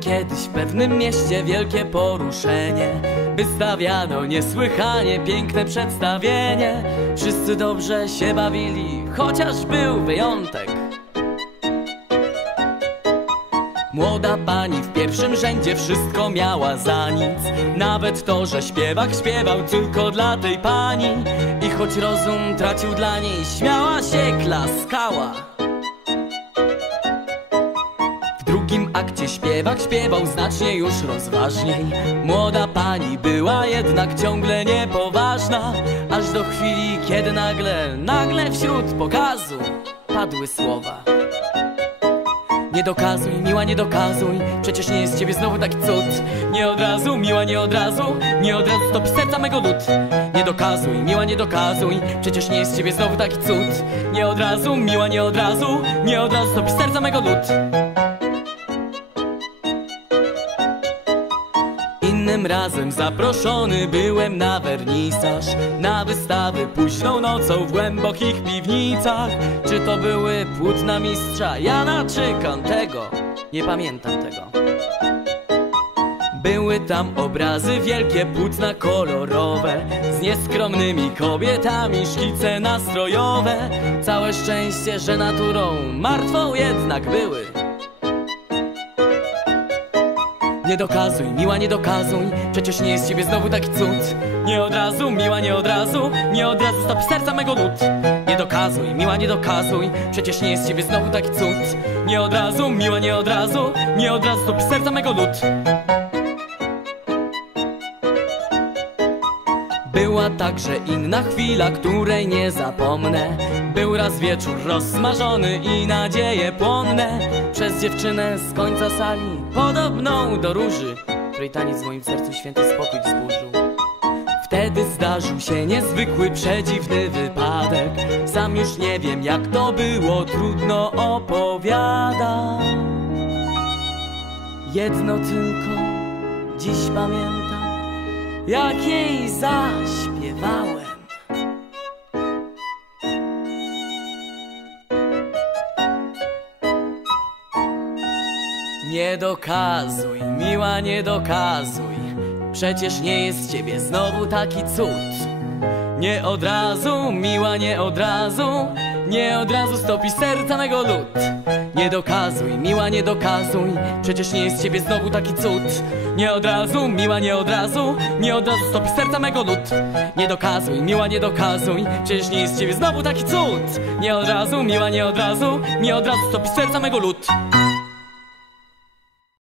Kiedyś w pewnym mieście wielkie poruszenie. Wystawiano niesłychanie piękne przedstawienie. Wszyscy dobrze się bawili, chociaż był wyjątek. Młoda pani w pierwszym rzędzie wszystko miała za nic. Nawet to, że śpiewak śpiewał tylko dla tej pani. I choć rozum tracił dla niej, śmiała się, klaskała akcie śpiewak śpiewał znacznie już rozważniej. Młoda pani była jednak ciągle niepoważna Aż do chwili, kiedy nagle, nagle wśród pokazu padły słowa. Nie dokazuj, miła, nie dokazuj Przecież nie jest ciebie znowu taki cud. Nie od razu, miła, nie od razu Nie od razu stopi serca mego lud. Nie dokazuj, miła, nie dokazuj Przecież nie jest ciebie znowu taki cud. Nie od razu, miła, nie od razu Nie od razu stopi serca mego lud Innym razem zaproszony byłem na wernisaż Na wystawy późną nocą w głębokich piwnicach. Czy to były płótna mistrza Jana czy Kantego? Nie pamiętam tego. Były tam obrazy wielkie, płótna kolorowe Z nieskromnymi kobietami, szkice nastrojowe. Całe szczęście, że naturą martwą jednak były Nie dokazuj, miła, nie dokazuj. Przecież nie jest ciebie znowu taki cud. Nie od razu, miła, nie od razu. Nie od razu stop serca mego lud Nie dokazuj, miła, nie dokazuj. Przecież nie jest ciebie znowu taki cud. Nie od razu, miła, nie od razu. Nie od razu stop serca mego lud Była także inna chwila, której nie zapomnę. Był raz wieczór rozsmażony i nadzieje płonne. Przez dziewczynę z końca sali, podobną do róży Której taniec w moim sercu święty spokój wzburzył. Wtedy zdarzył się niezwykły, przedziwny wypadek. Sam już nie wiem jak to było, trudno opowiadać. Jedno tylko dziś pamiętam jak jej zaśpiewałem. Nie dokazuj, miła, nie dokazuj. Przecież nie jest ciebie znowu taki cud. Nie od razu, miła, nie od razu. Nie od razu stopi serca mego lud. Nie dokazuj, miła, nie dokazuj. Przecież nie jest z ciebie znowu taki cud. Nie od razu, miła, nie od razu. Nie od razu stopi serca mego lud. Nie dokazuj, miła, nie dokazuj. Przecież nie jest z ciebie znowu taki cud. Nie od razu, miła, nie od razu. Nie od razu stopi serca mego lud.